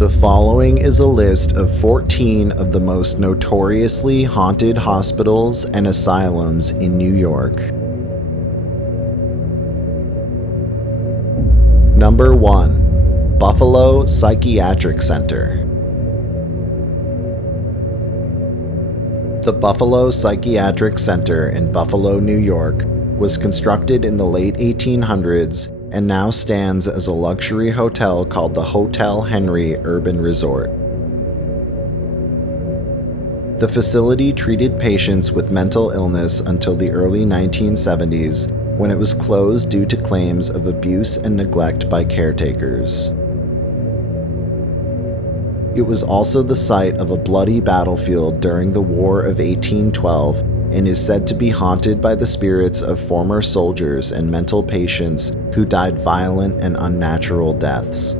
The following is a list of 14 of the most notoriously haunted hospitals and asylums in New York. Number 1. Buffalo Psychiatric Center. The Buffalo Psychiatric Center in Buffalo, New York, was constructed in the late 1800s and now stands as a luxury hotel called the Hotel Henry Urban Resort. The facility treated patients with mental illness until the early 1970s, when it was closed due to claims of abuse and neglect by caretakers. It was also the site of a bloody battlefield during the War of 1812 and is said to be haunted by the spirits of former soldiers and mental patients who died violent and unnatural deaths.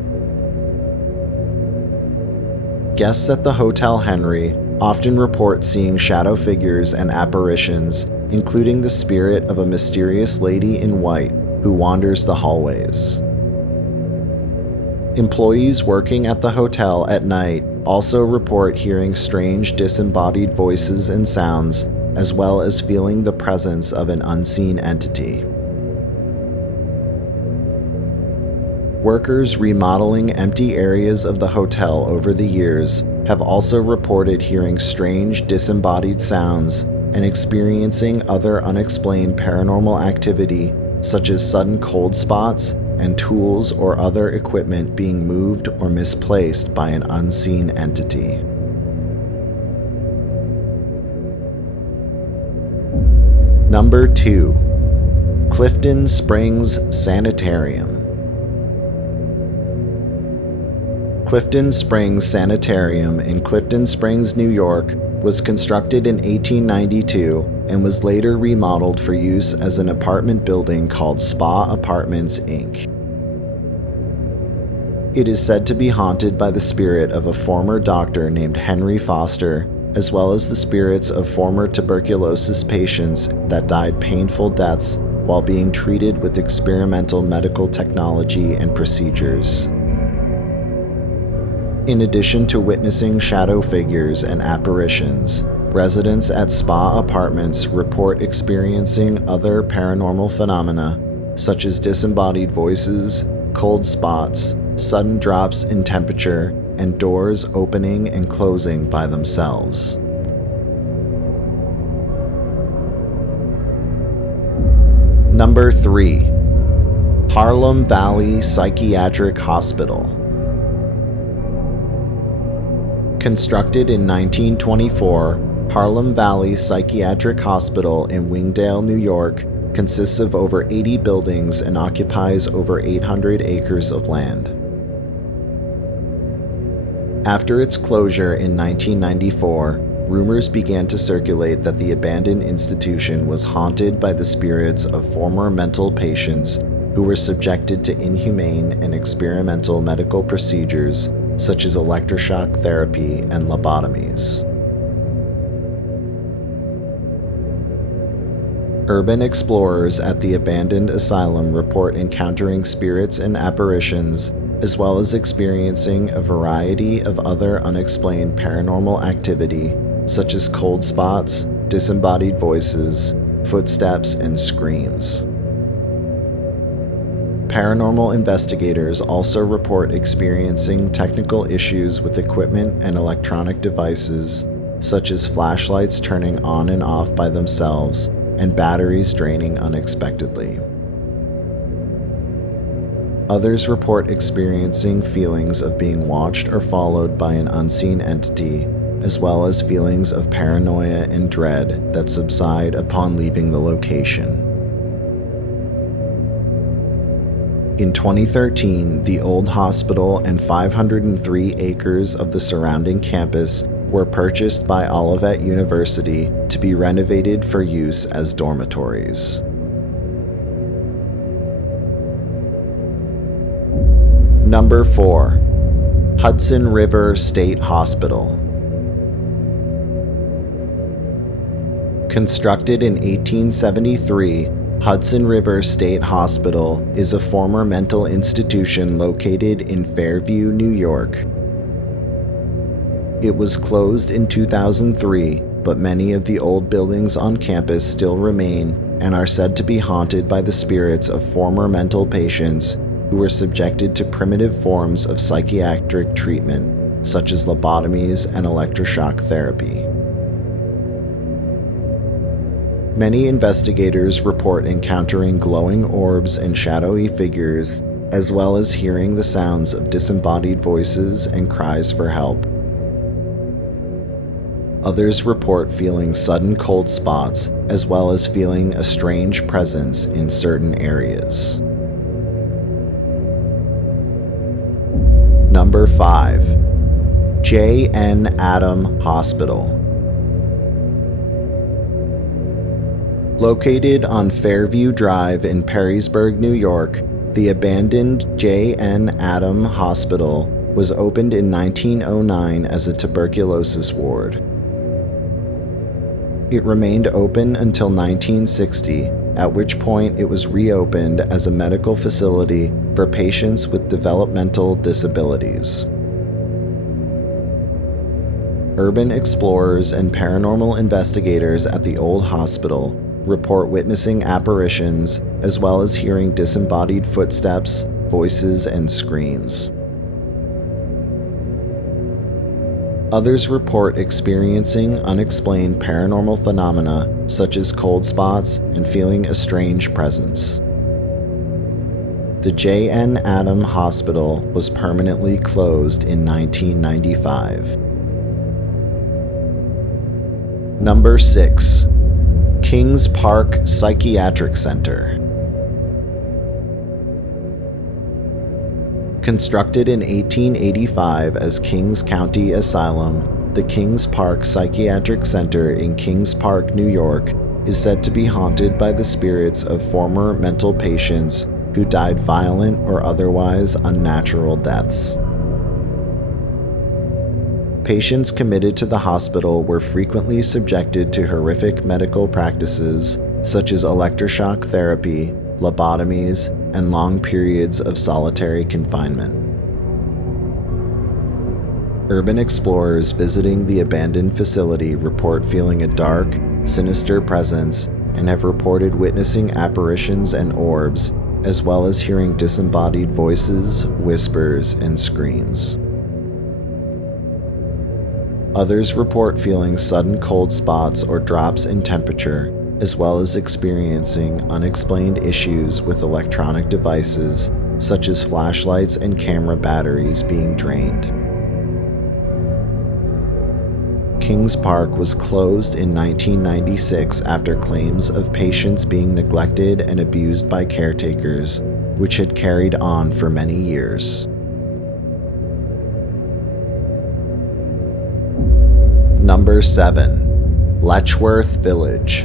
Guests at the Hotel Henry often report seeing shadow figures and apparitions, including the spirit of a mysterious lady in white who wanders the hallways. Employees working at the hotel at night also report hearing strange disembodied voices and sounds, as well as feeling the presence of an unseen entity. Workers remodeling empty areas of the hotel over the years have also reported hearing strange disembodied sounds and experiencing other unexplained paranormal activity, such as sudden cold spots and tools or other equipment being moved or misplaced by an unseen entity. Number 2. Clifton Springs Sanitarium. Clifton Springs Sanitarium in Clifton Springs, New York, was constructed in 1892 and was later remodeled for use as an apartment building called Spa Apartments, Inc. It is said to be haunted by the spirit of a former doctor named Henry Foster, as well as the spirits of former tuberculosis patients that died painful deaths while being treated with experimental medical technology and procedures. In addition to witnessing shadow figures and apparitions, residents at Spa Apartments report experiencing other paranormal phenomena, such as disembodied voices, cold spots, sudden drops in temperature, and doors opening and closing by themselves. Number 3. Harlem Valley Psychiatric Hospital. Constructed in 1924, Harlem Valley Psychiatric Hospital in Wingdale, New York, consists of over 80 buildings and occupies over 800 acres of land. After its closure in 1994, rumors began to circulate that the abandoned institution was haunted by the spirits of former mental patients who were subjected to inhumane and experimental medical procedures such as electroshock therapy and lobotomies. Urban explorers at the abandoned asylum report encountering spirits and apparitions, as well as experiencing a variety of other unexplained paranormal activity, such as cold spots, disembodied voices, footsteps, and screams. Paranormal investigators also report experiencing technical issues with equipment and electronic devices, such as flashlights turning on and off by themselves and batteries draining unexpectedly. Others report experiencing feelings of being watched or followed by an unseen entity, as well as feelings of paranoia and dread that subside upon leaving the location. In 2013, the old hospital and 503 acres of the surrounding campus were purchased by Olivet University to be renovated for use as dormitories. Number 4. Hudson River State Hospital. Constructed in 1873, Hudson River State Hospital is a former mental institution located in Fairview, New York. It was closed in 2003, but many of the old buildings on campus still remain and are said to be haunted by the spirits of former mental patients who were subjected to primitive forms of psychiatric treatment, such as lobotomies and electroshock therapy. Many investigators report encountering glowing orbs and shadowy figures, as well as hearing the sounds of disembodied voices and cries for help. Others report feeling sudden cold spots, as well as feeling a strange presence in certain areas. Number 5. J. N. Adam Hospital. Located on Fairview Drive in Perrysburg, New York, the abandoned J. N. Adam Hospital was opened in 1909 as a tuberculosis ward. It remained open until 1960, at which point it was reopened as a medical facility for patients with developmental disabilities. Urban explorers and paranormal investigators at the old hospital report witnessing apparitions, as well as hearing disembodied footsteps, voices, and screams. Others report experiencing unexplained paranormal phenomena, such as cold spots and feeling a strange presence. The J. N. Adam Hospital was permanently closed in 1995. Number 6. Kings Park Psychiatric Center. Constructed in 1885 as Kings County Asylum, the Kings Park Psychiatric Center in Kings Park, New York, is said to be haunted by the spirits of former mental patients who died violent or otherwise unnatural deaths. Patients committed to the hospital were frequently subjected to horrific medical practices such as electroshock therapy, lobotomies, and long periods of solitary confinement. Urban explorers visiting the abandoned facility report feeling a dark, sinister presence and have reported witnessing apparitions and orbs, as well as hearing disembodied voices, whispers, and screams. Others report feeling sudden cold spots or drops in temperature, as well as experiencing unexplained issues with electronic devices, such as flashlights and camera batteries being drained. Kings Park was closed in 1996 after claims of patients being neglected and abused by caretakers, which had carried on for many years. Number 7. Letchworth Village.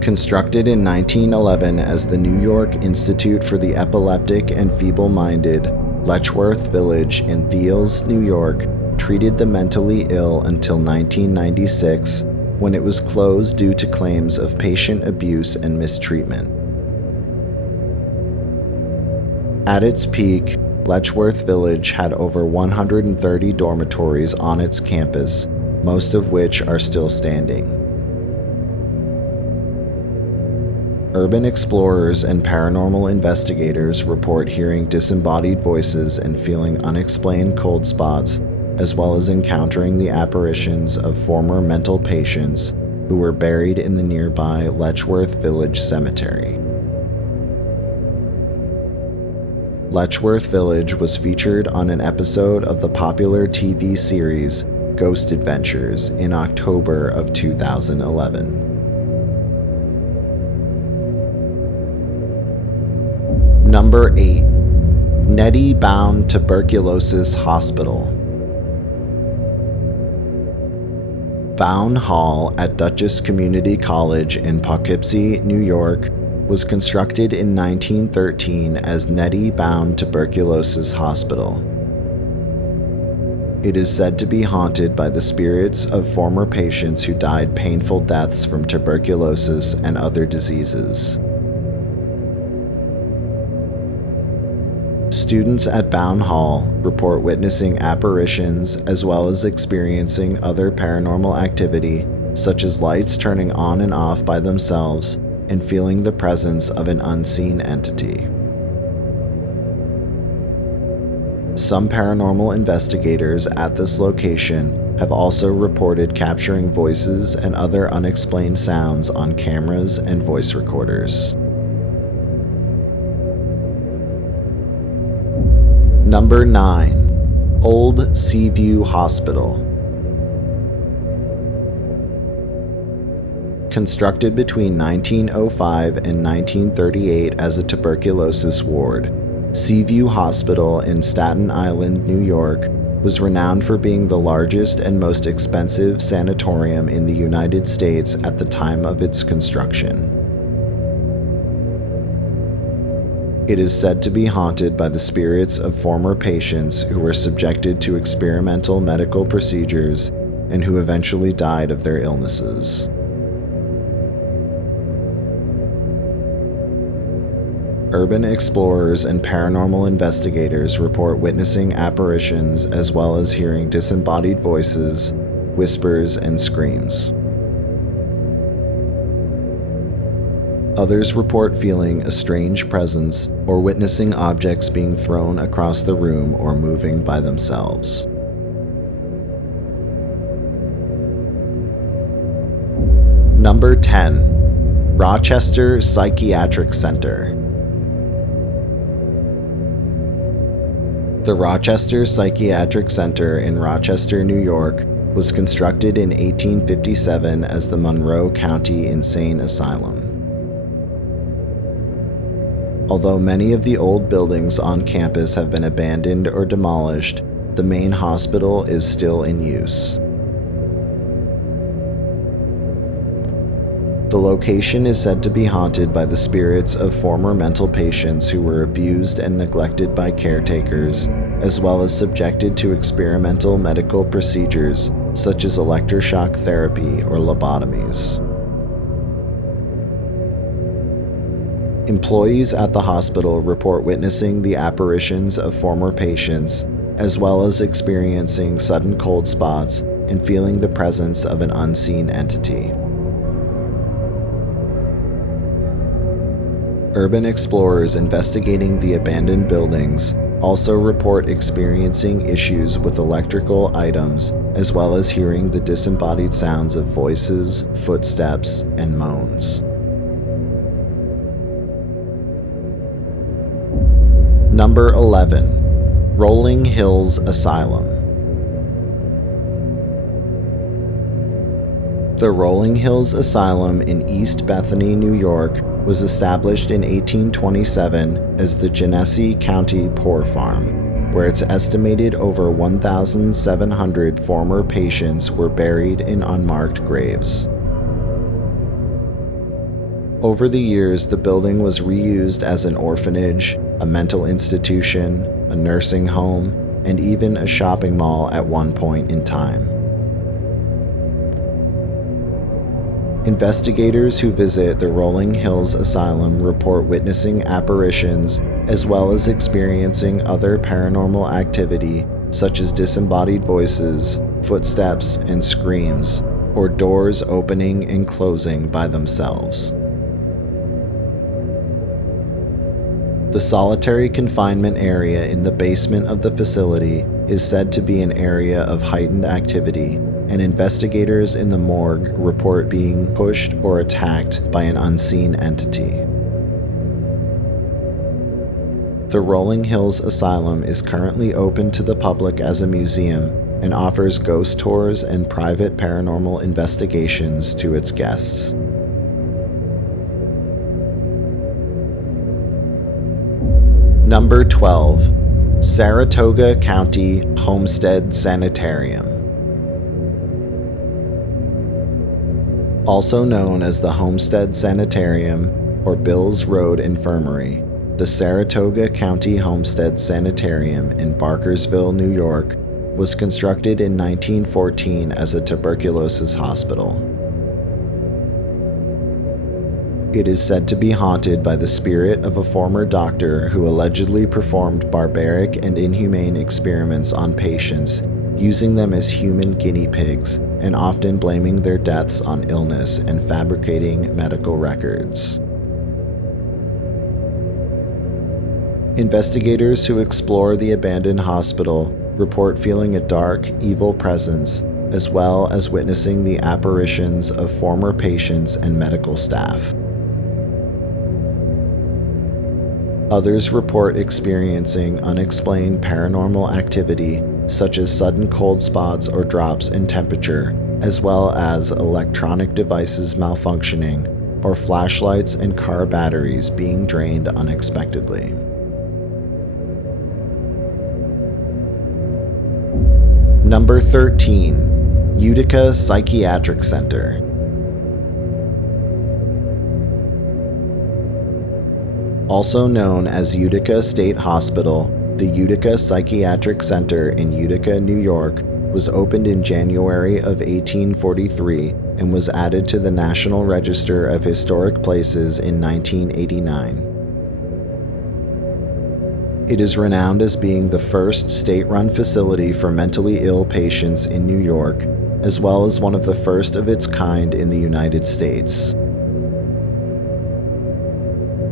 Constructed in 1911 as the New York Institute for the Epileptic and Feeble-Minded, Letchworth Village in Thiells, New York, treated the mentally ill until 1996, when it was closed due to claims of patient abuse and mistreatment. At its peak, Letchworth Village had over 130 dormitories on its campus, most of which are still standing. Urban explorers and paranormal investigators report hearing disembodied voices and feeling unexplained cold spots, as well as encountering the apparitions of former mental patients who were buried in the nearby Letchworth Village Cemetery. Letchworth Village was featured on an episode of the popular TV series Ghost Adventures in October of 2011. Number 8. Nettie Bowne Tuberculosis Hospital. Bowne Hall at Dutchess Community College in Poughkeepsie, New York, was constructed in 1913 as Nettie Bowne Tuberculosis Hospital. It is said to be haunted by the spirits of former patients who died painful deaths from tuberculosis and other diseases. Students at Bowne Hall report witnessing apparitions as well as experiencing other paranormal activity, such as lights turning on and off by themselves and feeling the presence of an unseen entity. Some paranormal investigators at this location have also reported capturing voices and other unexplained sounds on cameras and voice recorders. Number 9. Old Seaview Hospital. Constructed between 1905 and 1938 as a tuberculosis ward, Seaview Hospital in Staten Island, New York, was renowned for being the largest and most expensive sanatorium in the United States at the time of its construction. It is said to be haunted by the spirits of former patients who were subjected to experimental medical procedures and who eventually died of their illnesses. Urban explorers and paranormal investigators report witnessing apparitions as well as hearing disembodied voices, whispers, and screams. Others report feeling a strange presence or witnessing objects being thrown across the room or moving by themselves. Number 10. Rochester Psychiatric Center. The Rochester Psychiatric Center in Rochester, New York, was constructed in 1857 as the Monroe County Insane Asylum. Although many of the old buildings on campus have been abandoned or demolished, the main hospital is still in use. The location is said to be haunted by the spirits of former mental patients who were abused and neglected by caretakers, as well as subjected to experimental medical procedures such as electroshock therapy or lobotomies. Employees at the hospital report witnessing the apparitions of former patients, as well as experiencing sudden cold spots and feeling the presence of an unseen entity. Urban explorers investigating the abandoned buildings also report experiencing issues with electrical items, as well as hearing the disembodied sounds of voices, footsteps, and moans. Number 11. Rolling Hills Asylum. The Rolling Hills Asylum in East Bethany, New York, was established in 1827 as the Genesee County Poor Farm, where it's estimated over 1,700 former patients were buried in unmarked graves. Over the years, the building was reused as an orphanage, a mental institution, a nursing home, and even a shopping mall at one point in time. Investigators who visit the Rolling Hills Asylum report witnessing apparitions as well as experiencing other paranormal activity such as disembodied voices, footsteps, and screams, or doors opening and closing by themselves. The solitary confinement area in the basement of the facility is said to be an area of heightened activity, and investigators in the morgue report being pushed or attacked by an unseen entity. The Rolling Hills Asylum is currently open to the public as a museum and offers ghost tours and private paranormal investigations to its guests. Number 12. Saratoga County Homestead Sanitarium. Also known as the Homestead Sanitarium or Bills Road Infirmary, the Saratoga County Homestead Sanitarium in Barkersville, New York, was constructed in 1914 as a tuberculosis hospital. It is said to be haunted by the spirit of a former doctor who allegedly performed barbaric and inhumane experiments on patients, using them as human guinea pigs and often blaming their deaths on illness and fabricating medical records. Investigators who explore the abandoned hospital report feeling a dark, evil presence, as well as witnessing the apparitions of former patients and medical staff. Others report experiencing unexplained paranormal activity, such as sudden cold spots or drops in temperature, as well as electronic devices malfunctioning or flashlights and car batteries being drained unexpectedly. Number 13. Utica Psychiatric Center. Also known as Utica State Hospital, the Utica Psychiatric Center in Utica, New York, was opened in January of 1843 and was added to the National Register of Historic Places in 1989. It is renowned as being the first state-run facility for mentally ill patients in New York, as well as one of the first of its kind in the United States.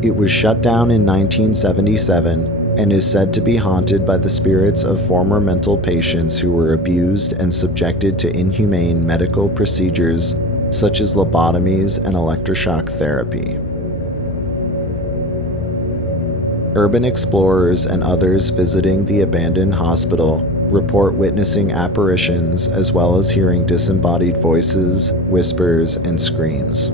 It was shut down in 1977 and is said to be haunted by the spirits of former mental patients who were abused and subjected to inhumane medical procedures such as lobotomies and electroshock therapy. Urban explorers and others visiting the abandoned hospital report witnessing apparitions as well as hearing disembodied voices, whispers, and screams.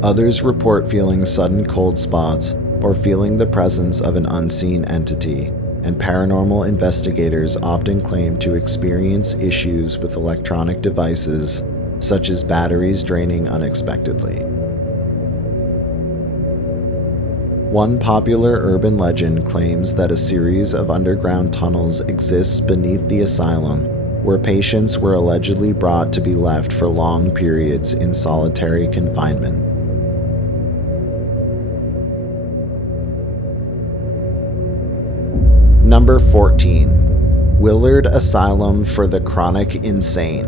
Others report feeling sudden cold spots or feeling the presence of an unseen entity, and paranormal investigators often claim to experience issues with electronic devices, such as batteries draining unexpectedly. One popular urban legend claims that a series of underground tunnels exists beneath the asylum, where patients were allegedly brought to be left for long periods in solitary confinement. Number 14. Willard Asylum for the Chronic Insane.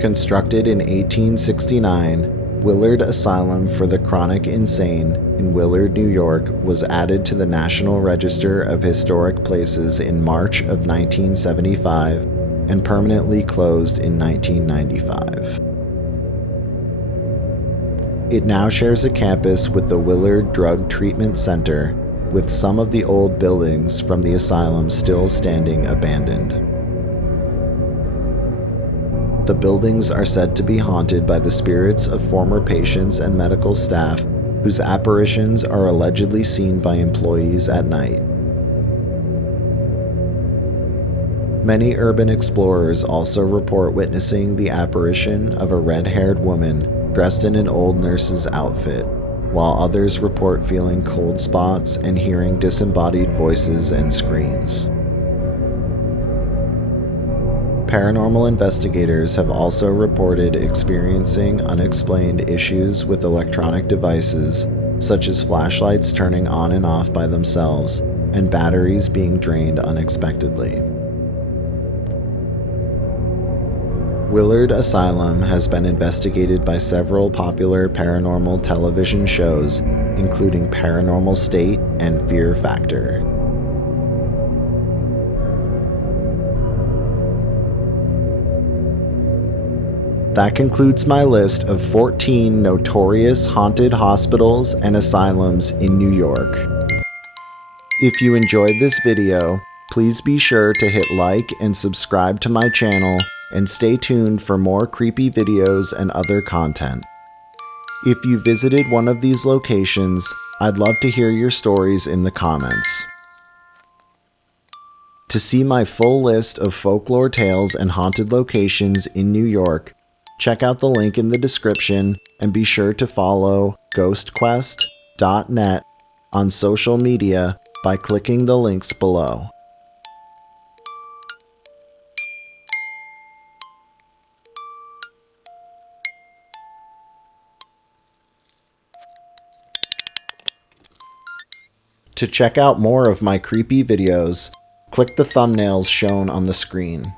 Constructed in 1869, Willard Asylum for the Chronic Insane in Willard, New York, was added to the National Register of Historic Places in March of 1975 and permanently closed in 1995. It now shares a campus with the Willard Drug Treatment Center, with some of the old buildings from the asylum still standing abandoned. The buildings are said to be haunted by the spirits of former patients and medical staff whose apparitions are allegedly seen by employees at night. Many urban explorers also report witnessing the apparition of a red-haired woman dressed in an old nurse's outfit, while others report feeling cold spots and hearing disembodied voices and screams. Paranormal investigators have also reported experiencing unexplained issues with electronic devices, such as flashlights turning on and off by themselves and batteries being drained unexpectedly. Willard Asylum has been investigated by several popular paranormal television shows, including Paranormal State and Fear Factor. That concludes my list of 14 notorious haunted hospitals and asylums in New York. If you enjoyed this video, please be sure to hit like and subscribe to my channel, and stay tuned for more creepy videos and other content. If you visited one of these locations, I'd love to hear your stories in the comments. To see my full list of folklore tales and haunted locations in New York, check out the link in the description and be sure to follow ghostquest.net on social media by clicking the links below. To check out more of my creepy videos, click the thumbnails shown on the screen.